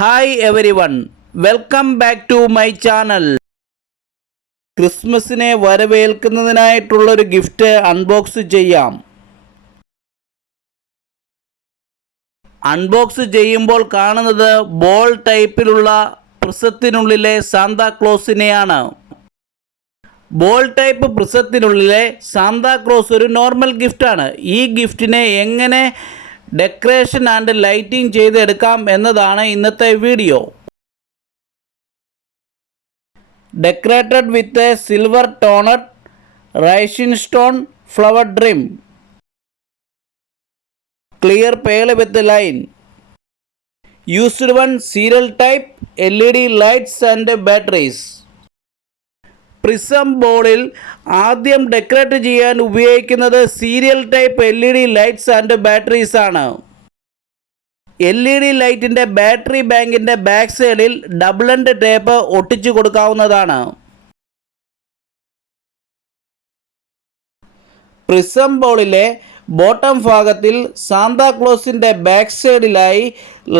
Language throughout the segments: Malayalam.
Hi everyone welcome back to my channel ക്രിസ്മസിനെ വരവേൽക്കുന്നതിനായിട്ടുള്ളൊരു ഗിഫ്റ്റ് അൺബോക്സ് ചെയ്യാം അൺബോക്സ് ചെയ്യുമ്പോൾ കാണുന്നത് ബോൾ ടൈപ്പിലുള്ള പ്രിസത്തിനുള്ളിലെ സാന്താക്ലോസിനെയാണ് ബോൾ ടൈപ്പ് പ്രിസത്തിനുള്ളിലെ സാന്താക്ലോസ് ഒരു നോർമൽ ഗിഫ്റ്റാണ് ഈ ഗിഫ്റ്റിനെ എങ്ങനെ ഡെക്കറേഷൻ ആൻഡ് ലൈറ്റിംഗ് ചെയ്തെടുക്കാം എന്നതാണ് ഇന്നത്തെ video decorated with a silver toned rhinestone flower trim clear pearl with line used one serial type L E D lights and batteries prism ബോളിൽ ആദ്യം ഡെക്കറേറ്റ് ചെയ്യാൻ ഉപയോഗിക്കുന്നത് serial type L E D lights and batteries ആണ്. എൽ ഇ ഡി ലൈറ്റിന്റെ ബാറ്ററി ബാങ്കിന്റെ ബാക്ക് സൈഡിൽ ഡബിൾ എൻഡ് ടേപ്പ് ഒട്ടിച്ചു കൊടുക്കാവുന്നതാണ്. പ്രിസം ബോളിലെ ബോട്ടം ഭാഗത്തിൽ സാന്താക്ലോസിന്റെ ബാക്ക് സൈഡിലായി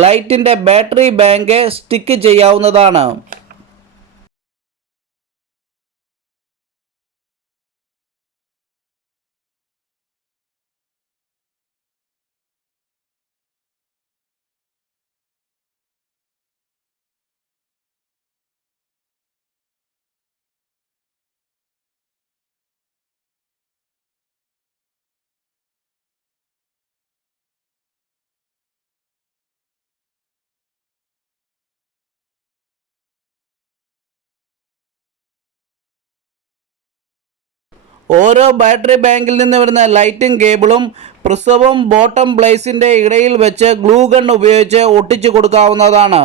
ലൈറ്റിന്റെ ബാറ്ററി ബാങ്ക് സ്റ്റിക്ക് ചെയ്യാവുന്നതാണ്. ഓരോ ബാറ്ററി ബാങ്കിൽ നിന്ന് വരുന്ന ലൈറ്റും കേബിളും പ്രിസവും ബോട്ടം ബ്ലേസിന്റെ ഇടയിൽ വെച്ച് ഗ്ലൂ ഗൺ ഉപയോഗിച്ച് ഒട്ടിച്ചു കൊടുക്കാവുന്നതാണ്.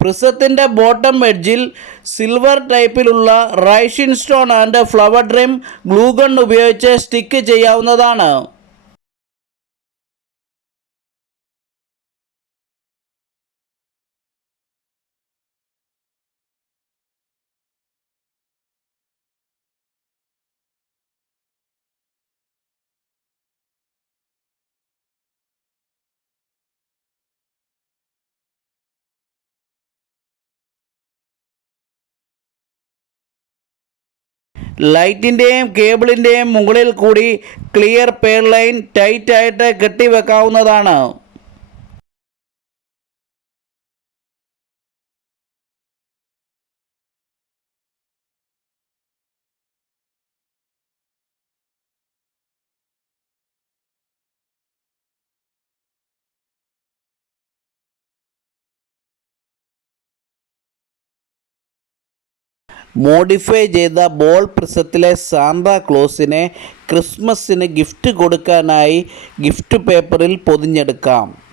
പ്രിസത്തിന്റെ ബോട്ടം എഡ്ജിൽ സിൽവർ ടൈപ്പിലുള്ള rhinestone and flower trim glue gun ഉപയോഗിച്ച് സ്റ്റിക്ക് ചെയ്യാവുന്നതാണ്. ലൈറ്റിന്റെയും കേബിളിന്റെയും മുകളിൽ കൂടി ക്ലിയർ പേർ ലൈൻ ടൈറ്റായിട്ട് കെട്ടിവെക്കാവുന്നതാണ്. മോഡിഫൈ ചെയ്ത ബോൾ പ്രിസത്തിലെ സാന്താക്ലോസിനെ ക്രിസ്മസിന് ഗിഫ്റ്റ് കൊടുക്കാനായി ഗിഫ്റ്റ് പേപ്പറിൽ പൊതിഞ്ഞെടുക്കാം.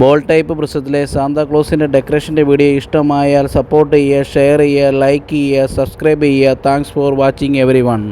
ബോൾ ടൈപ്പ് പ്രശ്നത്തിലെ സാന്താക്ലോസിന്റെ ഡെക്കറേഷന്റെ വീഡിയോ ഇഷ്ടമായാൽ സപ്പോർട്ട് ചെയ്യുക ഷെയർ ചെയ്യുക ലൈക്ക് ചെയ്യുക സബ്സ്ക്രൈബ് ചെയ്യുക. Thanks for watching everyone